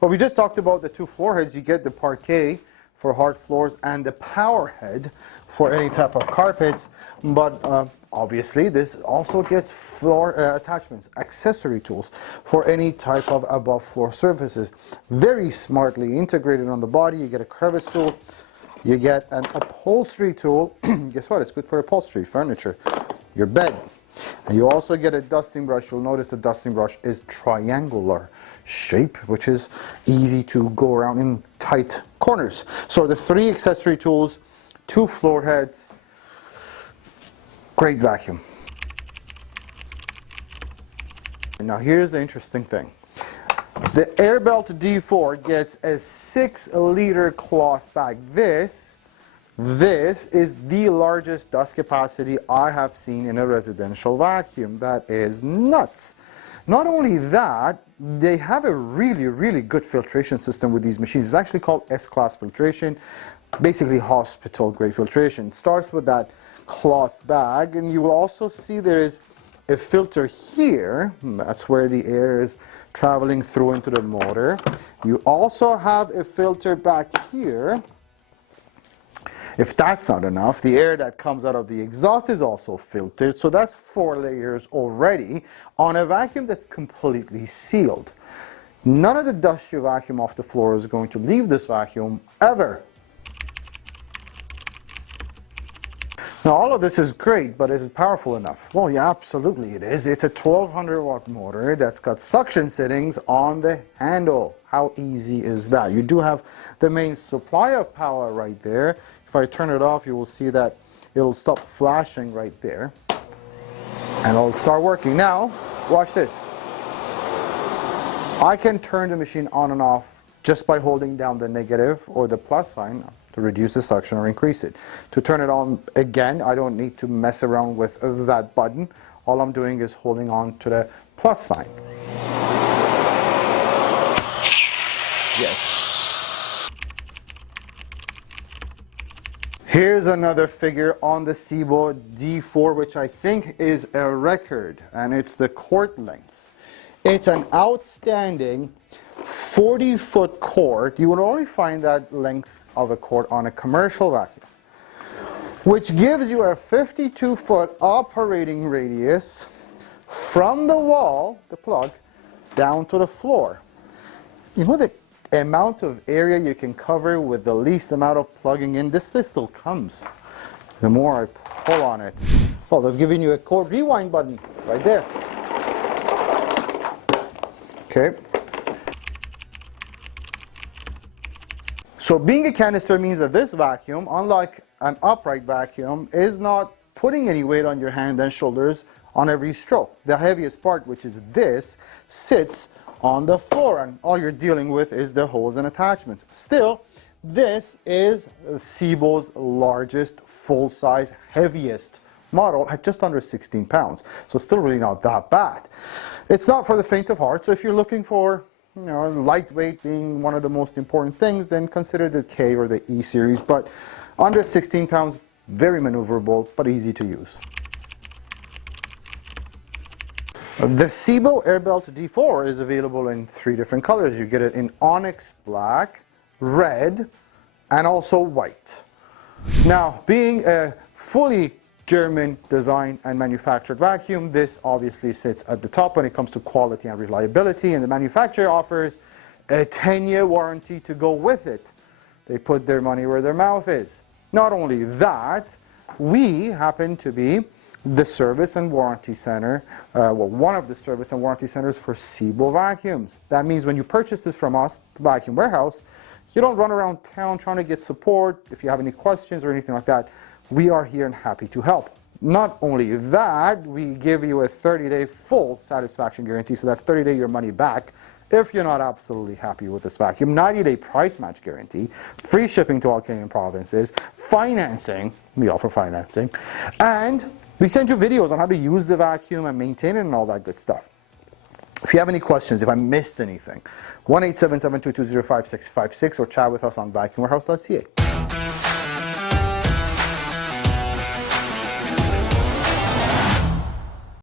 Well, we just talked about the two floor heads. You get the parquet for hard floors and the power head for any type of carpets, but obviously this also gets floor attachments, accessory tools for any type of above floor surfaces. Very smartly integrated on the body. You get a crevice tool, you get an upholstery tool. Guess what? It's good for upholstery, furniture, your bed. And you also get a dusting brush. You'll notice the dusting brush is triangular shape, which is easy to go around in tight corners. So the three accessory tools, two floor heads, great vacuum. Now here's the interesting thing. The Airbelt D4 gets a 6-liter cloth bag. This is the largest dust capacity I have seen in a residential vacuum. That is nuts. Not only that, they have a really good filtration system with these machines. It's actually called S-class filtration, basically hospital grade filtration. It starts with that cloth bag, and you will also see there is a filter here. That's where the air is traveling through into the motor. You also have a filter back here. If that's not enough, the air that comes out of the exhaust is also filtered, so that's 4 layers already on a vacuum that's completely sealed. None of the dust you vacuum off the floor is going to leave this vacuum ever. Now all of this is great, but is it powerful enough? Well, yeah, absolutely it is. It's a 1200 watt motor that's got suction settings on the handle. How easy is that? You do have the main supply of power right there. If I turn it off, you will see that it'll stop flashing right there and it'll start working. Now, watch this. I can turn the machine on and off just by holding down the negative or the plus sign to reduce the suction or increase it. To turn it on again, I don't need to mess around with that button. All I'm doing is holding on to the plus sign. Yes. Here's another figure on the Sebo D4, which I think is a record, and it's the cord length. It's an outstanding 40-foot cord. You would only find that length of a cord on a commercial vacuum, which gives you a 52-foot operating radius from the wall, the plug, down to the floor. You know the amount of area you can cover with the least amount of plugging in? This still comes. The more I pull on it. Well, they've given you a cord rewind button right there. Okay. So being a canister means that this vacuum, unlike an upright vacuum, is not putting any weight on your hand and shoulders on every stroke. The heaviest part, which is this, sits on the floor, and all you're dealing with is the hose and attachments. Still, this is Sebo's largest, full-size, heaviest model at just under 16 pounds. So still really not that bad. It's not for the faint of heart, so if you're looking for, you know, lightweight being one of the most important things, then consider the K or the E series, but under 16 pounds, very maneuverable, but easy to use. The Sebo Airbelt D4 is available in 3 different colors. You get it in onyx black, red, and also white. Now, being a fully German designed and manufactured vacuum, this obviously sits at the top when it comes to quality and reliability, and the manufacturer offers a 10-year warranty to go with it. They put their money where their mouth is. Not only that, we happen to be the service and warranty center, one of the service and warranty centers for Sebo vacuums. That means when you purchase this from us, the Vacuum Warehouse, you don't run around town trying to get support. If you have any questions or anything like that, we are here and happy to help. Not only that, we give you a 30-day full satisfaction guarantee, so that's 30-day your money back if you're not absolutely happy with this vacuum. 90-day price match guarantee, free shipping to all Canadian provinces, financing, we offer financing, and we send you videos on how to use the vacuum and maintain it and all that good stuff. If you have any questions, if I missed anything, 1-877-220-5656 or chat with us on vacuumwarehouse.ca.